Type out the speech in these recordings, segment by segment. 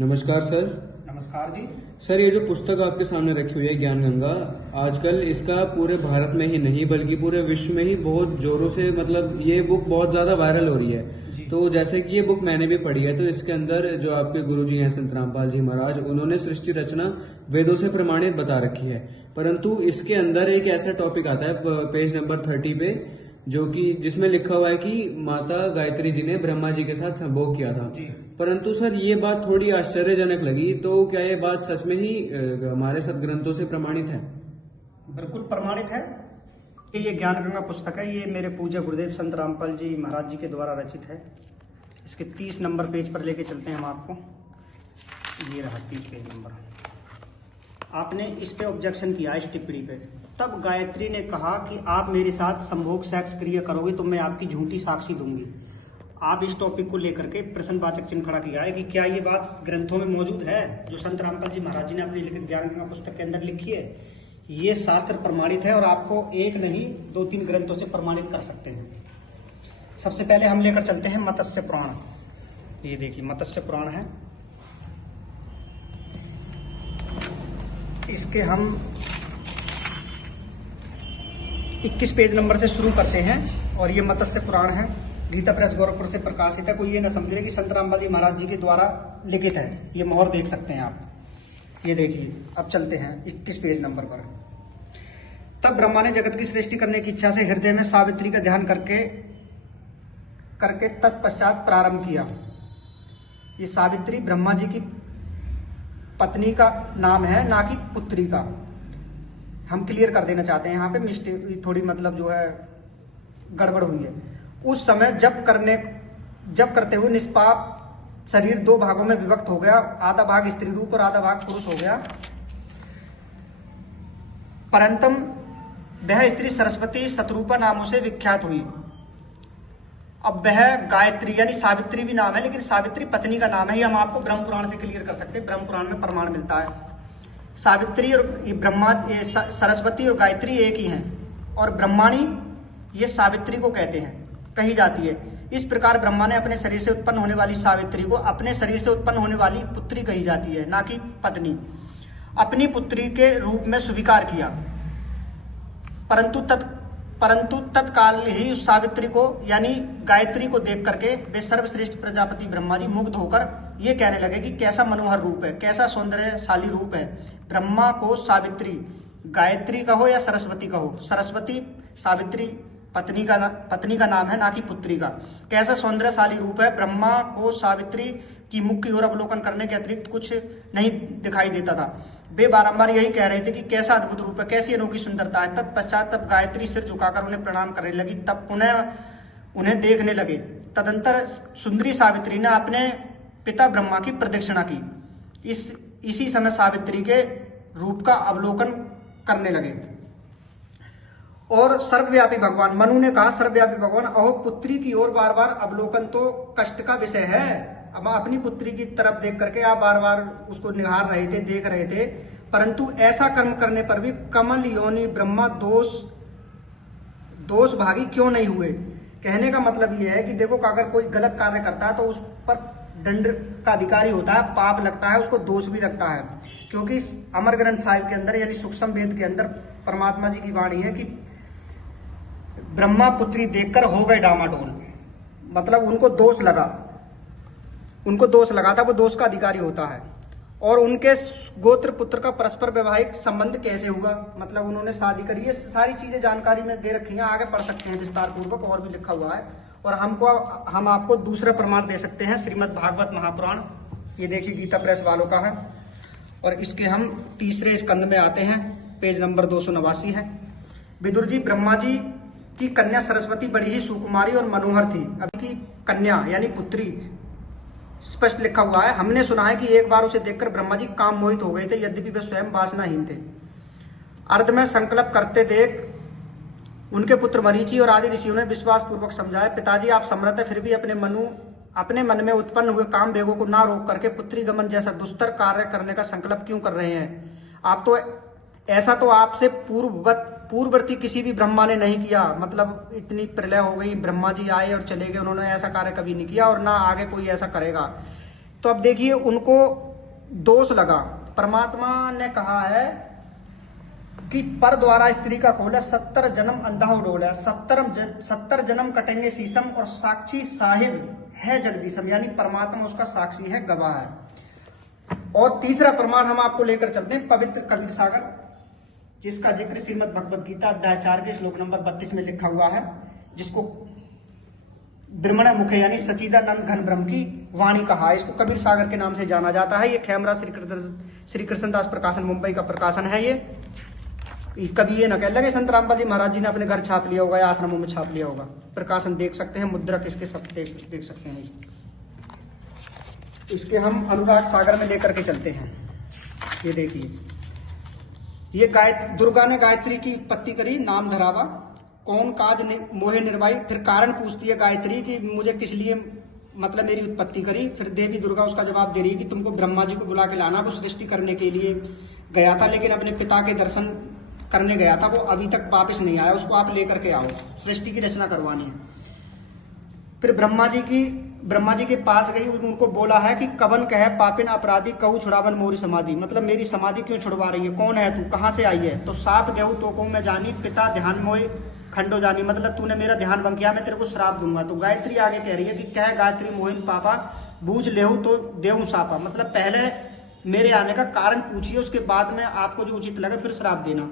नमस्कार सर। नमस्कार जी। सर, ये जो पुस्तक आपके सामने रखी हुई है ज्ञान गंगा, आजकल इसका पूरे भारत में ही नहीं बल्कि पूरे विश्व में ही बहुत जोरों से मतलब ये बुक बहुत ज्यादा वायरल हो रही है। तो जैसे कि ये बुक मैंने भी पढ़ी है, तो इसके अंदर जो आपके गुरुजी हैं संत रामपाल जी महाराज, उन्होंने सृष्टि रचना वेदों से प्रमाणित बता रखी है। परंतु इसके अंदर एक ऐसा टॉपिक आता है पेज नंबर 30 पे, जो कि जिसमें लिखा हुआ है कि माता गायत्री जी ने ब्रह्मा जी के साथ संभोग किया था। परंतु सर, ये बात थोड़ी आश्चर्यजनक लगी। तो क्या ये बात सच में ही हमारे सदग्रंथों से प्रमाणित है? बिल्कुल प्रमाणित है। ये ज्ञान गंगा पुस्तक है, ये मेरे पूज्य गुरुदेव संत रामपाल जी महाराज जी के द्वारा रचित है। इसके 30 नंबर पेज पर लेके चलते हैं हम आपको। ये रहा 30 पेज नंबर। आपने इस पे ऑब्जेक्शन किया, इस टिप्पणी पे। तब गायत्री ने कहा कि आप मेरे साथ संभोग सेक्स क्रिया करोगे तो मैं आपकी झूठी साक्षी दूंगी। आप इस टॉपिक को लेकर के प्रश्नवाचक चिन्ह खड़ा किया है कि क्या ये बात ग्रंथों में मौजूद है जो संत रामपाल जी महाराज जी ने अपनी लिखित ज्ञान गंगा पुस्तक के अंदर लिखी है। ये शास्त्र प्रमाणित है और आपको एक नहीं 2-3 ग्रंथों से प्रमाणित कर सकते हैं। सबसे पहले हम लेकर चलते हैं मत्स्य पुराण। ये देखिए मत्स्य पुराण है, इसके हम 21 पेज नंबर से शुरू करते हैं। और ये मत्स्य पुराण है, गीता प्रेस गोरखपुर से प्रकाशित है। कोई ये ना समझे कि संत रामपाल जी महाराज जी के द्वारा लिखित है। ये मोहर देख सकते हैं आप। ये देखिए, अब चलते हैं 21 पेज नंबर पर। तब ब्रह्मा ने जगत की सृष्टि करने की इच्छा से हृदय में सावित्री का ध्यान करके तत्पश्चात प्रारंभ किया। ये सावित्री ब्रह्मा जी की पत्नी का नाम है, ना कि पुत्री का। हम क्लियर कर देना चाहते हैं, यहाँ पे मिस्टेक थोड़ी मतलब जो है गड़बड़ हुई है। उस समय जब करते हुए निष्पाप शरीर 2 भागों में विभक्त हो गया, आधा भाग स्त्री रूप और आधा भाग पुरुष हो गया। परंतु वह स्त्री सरस्वती शतरूपा नामों से विख्यात हुई। अब वह गायत्री यानी सावित्री भी नाम है, लेकिन सावित्री पत्नी का नाम है। ये हम आपको ब्रह्म पुराण से क्लियर कर सकते हैं। ब्रह्म पुराण में प्रमाण मिलता है। सावित्री और सरस्वती और गायत्री एक ही हैं, और ब्रह्माणी ये सावित्री को कहते हैं, कही जाती है। इस प्रकार ब्रह्मा ने अपने शरीर से उत्पन्न होने वाली सावित्री को अपने शरीर से उत्पन्न होने वाली पुत्री कही जाती है, ना कि पत्नी। अपनी पुत्री के रूप में स्वीकार किया। परंतु तत्काल ही उस सावित्री को यानी गायत्री को देख करके वे सर्वश्रेष्ठ प्रजापति ब्रह्मा जी मुग्ध होकर ये कहने लगे कि कैसा मनोहर रूप है, कैसा सौंदर्यशाली रूप है। ब्रह्मा को सावित्री गायत्री कहो या सरस्वती कहो, सरस्वती सावित्री पत्नी का नाम है, ना कि पुत्री का। कैसा सौंदर्यशाली रूप है। ब्रह्मा को सावित्री की मुख की ओर अवलोकन करने के अतिरिक्त कुछ नहीं दिखाई देता था। वे बारंबार यही कह रहे थे कि कैसा अद्भुत रूप है, कैसी अनोखी सुंदरता है। तत्पश्चात तब गायत्री सिर झुकाकर उन्हें प्रणाम करने लगी। तब पुनः उन्हें देखने लगे। तदंतर सुंदरी सावित्री ने अपने पिता ब्रह्मा की प्रदक्षिणा की। इसी समय सावित्री के रूप का अवलोकन करने लगे। और सर्वव्यापी भगवान मनु ने कहा, सर्वव्यापी भगवान अहो पुत्री की ओर बार बार अवलोकन तो कष्ट का विषय है। अब अपनी पुत्री की तरफ देख करके आप बार बार उसको निहार रहे थे, देख रहे थे। परंतु ऐसा कर्म करने पर भी कमल योनि ब्रह्मा दोष भागी क्यों नहीं हुए। कहने का मतलब यह है कि देखो, अगर कोई गलत कार्य करता है तो उस पर दंड का अधिकारी होता है, पाप लगता है, उसको दोष भी लगता है। क्योंकि अमर ग्रंथ साहिब के अंदर यानी सूक्ष्म वेद के अंदर परमात्मा जी की वाणी है कि ब्रह्मा पुत्री देखकर हो गए डामाडोल। मतलब उनको दोष लगा था, वो दोष का अधिकारी होता है। और उनके गोत्र पुत्र का परस्पर वैवाहिक संबंध कैसे हुआ, मतलब उन्होंने शादी करी। ये सारी चीजें जानकारी में दे रखी हैं, आगे पढ़ सकते हैं विस्तार पूर्वक, और भी लिखा हुआ है। और हम आपको दूसरा प्रमाण दे सकते हैं, श्रीमद् भागवत महापुराण। ये देखिए गीता प्रेस वालों का है, और इसके हम 3रे स्कंद में आते हैं, पेज नंबर 289 है। विदुर जी, ब्रह्मा जी की कन्या सरस्वती बड़ी ही सुकुमारी और मनोहर थी। अभी की कन्या यानी पुत्री स्पष्ट लिखा हुआ है। हमने सुना है कि एक बार उसे देखकर ब्रह्मा जी काम मोहित हो गए थे, यद्यपि वे स्वयं वासनाहीन थे। अर्ध में संकल्प करते देख उनके पुत्र मरीचि और आदि ऋषियों ने विश्वास पूर्वक समझाया, पिताजी आप समर्थ है, फिर भी अपने मन में उत्पन्न हुए काम वेगों को ना रोक करके पुत्री गमन जैसा दुस्तर कार्य करने का संकल्प क्यों कर रहे हैं। आप तो ऐसा तो आपसे पूर्ववर्ती किसी भी ब्रह्मा ने नहीं किया। मतलब इतनी प्रलय हो गई, ब्रह्मा जी आए और चले गए, उन्होंने ऐसा कार्य कभी नहीं किया और ना आगे कोई ऐसा करेगा। तो अब देखिए, उनको दोष लगा। परमात्मा ने कहा है कि पर द्वारा स्त्री का खोल है, 70 जन्म अंधा हो डोल है, 70 जन्म कटेंगे शीशम, और साक्षी साहिब है जगदीशम, यानी परमात्मा उसका साक्षी है, गवाह है। और तीसरा प्रमाण हम आपको लेकर चलते हैं पवित्र कबीर सागर, जिसका जिक्र श्रीमद् भगवद गीता अध्याय 4 के श्लोक नंबर 32 में लिखा हुआ है, जिसको ब्रह्मण मुख यानी सचिदानंद घन ब्रह्म की वाणी कहा है। इसको कबीर सागर के नाम से जाना जाता है। ये खेमरा श्री कृष्णदास प्रकाशन मुंबई का प्रकाशन है। ये कभी ये न कह लगे संत रामपाल जी महाराज जी ने अपने घर छाप लिया होगा या आश्रमों में छाप लिया होगा। प्रकाशन देख सकते हैं, मुद्रक इसके सब देख सकते हैं। इसके हम अनुराग सागर में लेकर के चलते हैं। ये देखिए, ये दुर्गा ने गायत्री की उत्पत्ति करी, नाम धरावा, कौन काज मोहे निर्वाही। फिर कारण पूछती है गायत्री कि मुझे किस लिए मतलब मेरी उत्पत्ति करी। फिर देवी दुर्गा उसका जवाब दे रही है कि तुमको ब्रह्मा जी को बुला के लाना, वो सृष्टि करने के लिए गया था, लेकिन अपने पिता के दर्शन करने गया था, वो अभी तक वापस नहीं आया, उसको आप लेकर के आओ, सृष्टि की रचना करवानी है। फिर ब्रह्मा जी के पास गई, उनको बोला है कि कवन कहे पापिन अपराधी कहू छुड़ावन मोरी समाधि, मतलब मेरी समाधि क्यों छुड़वा रही है, कौन है तू, कहां से आई है। तो साप गेहूं तो को मैं जानी, पिता ध्यान मोए खंडो जानी, मतलब तूने मेरा ध्यान भंग किया, मैं तेरे को श्राप दूंगा। तो गायत्री आगे कह रही है कि कह गायत्री मोहिन पापा बूझ लेहू तो देहू सापा, मतलब पहले मेरे आने का कारण पूछिए, उसके बाद में आपको जो उचित लगे फिर श्राप देना।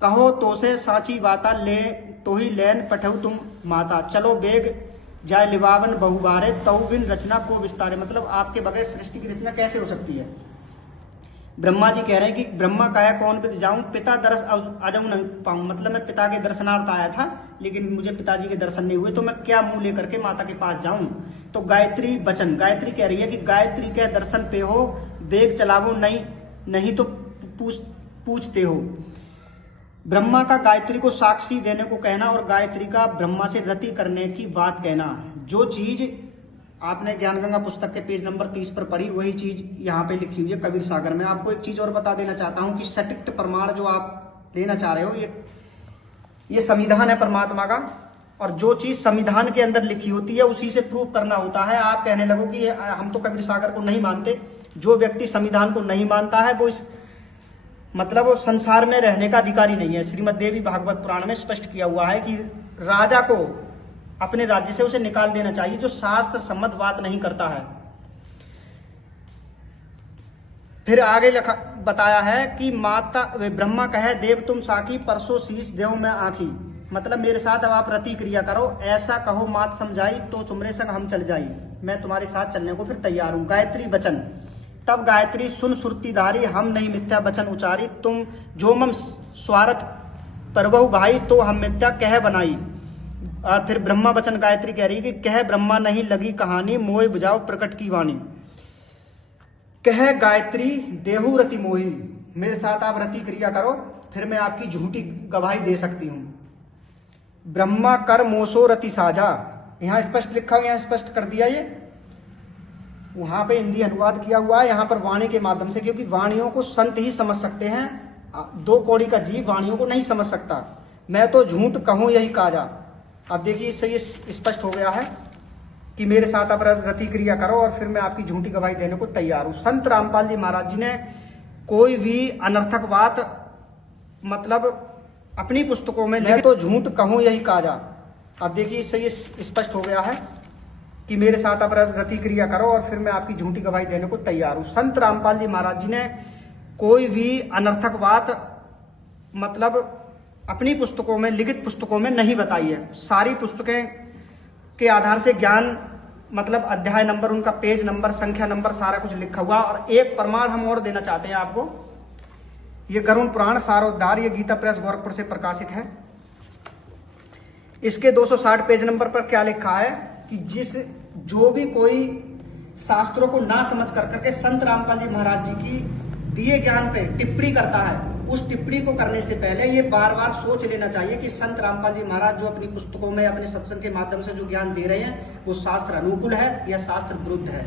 कहो तो से साची बाता ले तो ही लैन पठऊ तुम माता, चलो बेग जाय लिवावन बहुबारे तऊ बिन रचना को विस्तारे, मतलब आपके बगैर सृष्टि की रचना कैसे हो सकती है। ब्रह्मा जी कह रहे हैं कि ब्रह्मा कहे कौन विद जाऊं, पिता दरस अजऊ नहीं पाऊं, मतलब मैं पिता के दर्शनार्थ आया था, लेकिन मुझे पिताजी के दर्शन नहीं हुए, तो मैं क्या मुंह लेकर के माता के पास जाऊं। तो गायत्री वचन, गायत्री कह रही है कि गायत्री के दर्शन पे हो बेग चलावो, नहीं तो पूछते हो। ब्रह्मा का गायत्री को साक्षी देने को कहना और गायत्री का ब्रह्मा से रति करने की बात कहना। जो चीज आपने ज्ञान गंगा पुस्तक के पेज नंबर 30 पर पढ़ी, वही चीज यहाँ पे लिखी हुई है कबीर सागर में। आपको एक चीज और बता देना चाहता हूँ कि सटिक प्रमाण जो आप लेना चाह रहे हो, ये संविधान है परमात्मा का, और जो चीज संविधान के अंदर लिखी होती है उसी से प्रूव करना होता है। आप कहने लगो कि हम तो कबीर सागर को नहीं मानते। जो व्यक्ति संविधान को नहीं मानता है वो इस मतलब वो संसार में रहने का अधिकारी नहीं है। श्रीमद् देवी भागवत पुराण में स्पष्ट किया हुआ है कि राजा को अपने राज्य से उसे निकाल देना चाहिए जो शास्त्र सम्मत बात नहीं करता है। फिर आगे बताया है कि माता ब्रह्मा कहे देव तुम साखी परसों शीश देव में आंखी, मतलब मेरे साथ अब आप रति क्रिया करो, ऐसा कहो मात समझाई तो तुम्हारे संग हम चल जाई, मैं तुम्हारे साथ चलने को फिर तैयार हूं। गायत्री वचन, तब गायत्री सुन सुरतीधारी हम नहीं मिथ्या वचन उचारी, तुम जो मम स्वार्थ परबहु भाई तो हम मिथ्या कह बनाई। और फिर ब्रह्मा वचन गायत्री कह रही है कि कह ब्रह्मा नहीं लगी कहानी, मोह बुझाओ प्रकट की वाणी। कह गायत्री देहु रति मोही, मेरे साथ आप रति क्रिया करो फिर मैं आपकी झूठी गवाही दे सकती हूं। ब्रह्मा कर मोसो रति साझा, यहां स्पष्ट लिखा हुआ, यहां स्पष्ट कर दिया, ये वहां पे हिंदी अनुवाद किया हुआ है, यहाँ पर वाणी के माध्यम से, क्योंकि वाणियों को संत ही समझ सकते हैं, दो कौड़ी का जीव वाणियों को नहीं समझ सकता। मैं तो झूठ कहूं यही काजा। अब देखिए इससे ये स्पष्ट हो गया है कि मेरे साथ आप रति क्रिया करो और फिर मैं आपकी झूठी गवाही देने को तैयार हूं। संत रामपाल जी महाराज जी ने कोई भी अनर्थक बात मतलब अपनी पुस्तकों में, मैं तो झूठ कहूं यही काजा। अब देखिए इससे ये स्पष्ट हो गया है कि मेरे साथ आप रति क्रिया करो और फिर मैं आपकी झूठी गवाही देने को तैयार हूं। संत रामपाल जी महाराज जी ने कोई भी अनर्थक बात मतलब अपनी पुस्तकों में, लिखित पुस्तकों में नहीं बताई है। सारी पुस्तकें के आधार से ज्ञान मतलब अध्याय नंबर, उनका पेज नंबर, संख्या नंबर, सारा कुछ लिखा हुआ। और एक प्रमाण हम और देना चाहते हैं आपको, ये गरुण पुराण सारोद्धार, ये गीता प्रेस गोरखपुर से प्रकाशित है। इसके 260 पेज नंबर पर क्या लिखा है कि जो भी कोई शास्त्रों को ना समझ करके संत रामपाल जी महाराज जी की दिए ज्ञान पे टिप्पणी करता है, उस टिप्पणी को करने से पहले ये बार बार सोच लेना चाहिए कि संत रामपाल जी महाराज जो अपनी पुस्तकों में, अपने सत्संग के माध्यम से जो ज्ञान दे रहे हैं वो शास्त्र अनुकूल है या शास्त्र विरुद्ध है।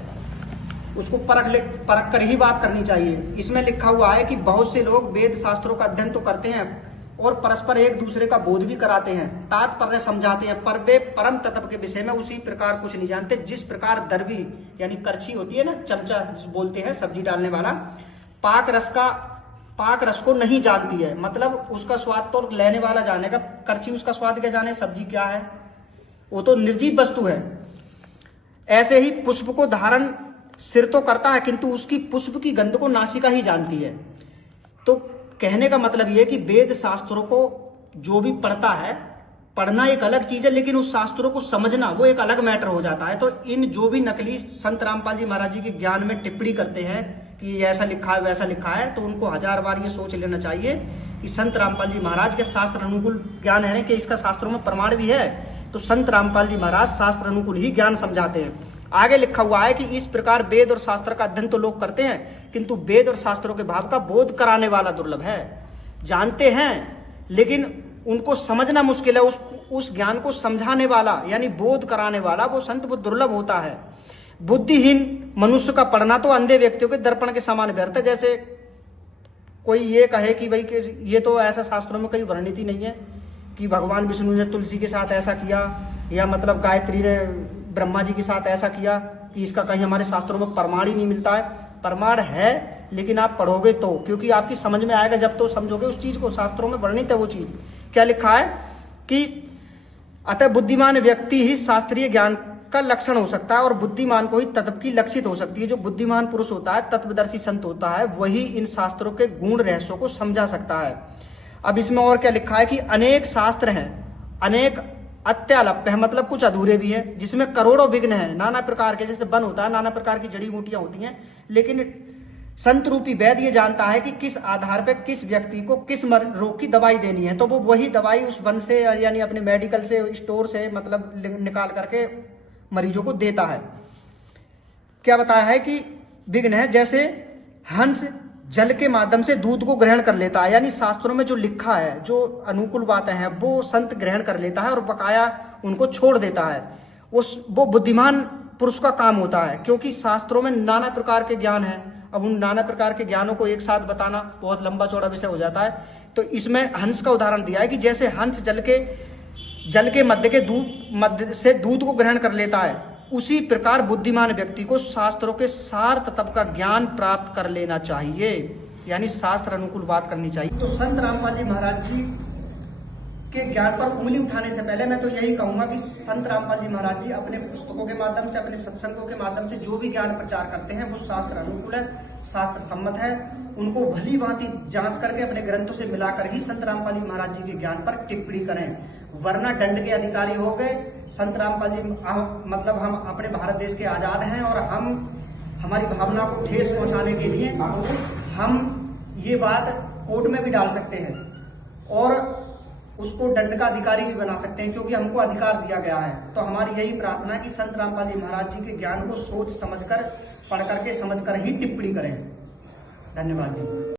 उसको परख कर ही बात करनी चाहिए। इसमें लिखा हुआ है कि बहुत से लोग वेद शास्त्रों का अध्ययन तो करते हैं और परस्पर एक दूसरे का बोध भी कराते हैं, तात्पर्य समझाते हैं, पर वे परम तत्व के विषय में उसी प्रकार कुछ नहीं जानते जिस प्रकार दरबी यानी करछी होती है ना, चमचा बोलते हैं सब्जी डालने वाला, पाक रस को नहीं जानती है। मतलब उसका स्वाद तो लेने वाला जानेगा, करछी उसका स्वाद क्या जाने, सब्जी क्या है, वो तो निर्जीव वस्तु है। ऐसे ही पुष्प को धारण सिर तो करता है, किंतु उसकी पुष्प की गंध को नासिका ही जानती है। तो कहने का मतलब यह कि वेद शास्त्रों को जो भी पढ़ता है, पढ़ना एक अलग चीज है, लेकिन उस शास्त्रों को समझना वो एक अलग मैटर हो जाता है। तो इन जो भी नकली संत रामपाल जी महाराज जी के ज्ञान में टिप्पणी करते हैं कि ऐसा लिखा है वैसा लिखा है, तो उनको 1000 बार ये सोच लेना चाहिए कि संत रामपाल जी महाराज के शास्त्र अनुकूल ज्ञान है कि इसका शास्त्रों में प्रमाण भी है। तो संत रामपाल जी महाराज शास्त्र अनुकूल ही ज्ञान समझाते हैं। आगे लिखा हुआ है कि इस प्रकार वेद और शास्त्र का अध्ययन तो लोग करते हैं, किंतु वेद और शास्त्रों के भाव का बोध कराने वाला दुर्लभ है। जानते हैं लेकिन उनको समझना मुश्किल है, उस ज्ञान को समझाने वाला यानी बोध कराने वाला वो संत वो दुर्लभ होता है। बुद्धिहीन मनुष्य का पढ़ना तो अंधे व्यक्तियों के दर्पण के समान व्यर्थ है। जैसे कोई ये कहे कि भाई ये तो ऐसा शास्त्रों में कहीं वर्णित ही नहीं है कि भगवान विष्णु ने तुलसी के साथ ऐसा किया, या मतलब गायत्री ने ब्रह्मा जी के साथ ऐसा किया, कि इसका कहीं हमारे शास्त्रों में प्रमाण ही नहीं मिलता है। प्रमाण है लेकिन आप पढ़ोगे तो, क्योंकि आपकी समझ में आएगा जब तो समझोगे उस चीज को, शास्त्रों में वर्णित है वो चीज। क्या लिखा है कि अतः बुद्धिमान व्यक्ति ही शास्त्रीय ज्ञान का लक्षण हो सकता है और बुद्धिमान को ही तत्व की लक्षित हो सकती है। जो बुद्धिमान पुरुष होता है, तत्वदर्शी संत होता है, वही इन शास्त्रों के गुण रहस्यों को समझा सकता है। अब इसमें और क्या लिखा है कि अनेक शास्त्र हैं, अनेक अत्यालप्य है, मतलब कुछ अधूरे भी है, जिसमें करोड़ों विघ्न है, नाना प्रकार के, जैसे वन होता है नाना प्रकार की जड़ी बूटियां होती हैं, लेकिन संत रूपी वैद ये जानता है कि किस आधार पे किस व्यक्ति को किस रोग की दवाई देनी है। तो वो वही दवाई उस वन से यानी अपने मेडिकल से स्टोर से मतलब निकाल करके मरीजों को देता है। क्या बताया है कि विघ्न है, जैसे हंस जल के माध्यम से दूध को ग्रहण कर लेता है, यानी शास्त्रों में जो लिखा है, जो अनुकूल बातें हैं वो संत ग्रहण कर लेता है और बकाया उनको छोड़ देता है। वो बुद्धिमान पुरुष का काम होता है, क्योंकि शास्त्रों में नाना प्रकार के ज्ञान है। अब उन नाना प्रकार के ज्ञानों को एक साथ बताना बहुत लंबा चौड़ा विषय हो जाता है। तो इसमें हंस का उदाहरण दिया है कि जैसे हंस जल के मध्य से दूध को ग्रहण कर लेता है, उसी प्रकार बुद्धिमान व्यक्ति को शास्त्रों के सार तत्व का ज्ञान प्राप्त कर लेना चाहिए, यानी शास्त्र अनुकूल बात करनी चाहिए। तो संत रामपाल जी महाराज जी के ज्ञान पर उंगली उठाने से पहले मैं तो यही कहूंगा कि संत रामपाल जी महाराज जी अपने पुस्तकों के माध्यम से, अपने सत्संगों के माध्यम से जो भी ज्ञान प्रचार करते हैं वो शास्त्र अनुकूल है, शास्त्र सम्मत है। उनको भली भांति जांच करके अपने ग्रंथों से मिलाकर ही संत रामपाल जी महाराज जी के ज्ञान पर टिप्पणी करें, वरना दंड के अधिकारी हो गए। संत रामपाल जी मतलब हम अपने भारत देश के आजाद हैं और हम हमारी भावना को ठेस पहुंचाने के लिए हम ये बात कोर्ट में भी डाल सकते हैं और उसको दंड का अधिकारी भी बना सकते हैं, क्योंकि हमको अधिकार दिया गया है। तो हमारी यही प्रार्थना है कि संत रामपाल जी महाराज जी के ज्ञान को सोच समझकर, पढ़ करके, समझकर ही टिप्पणी करें। धन्यवाद जी।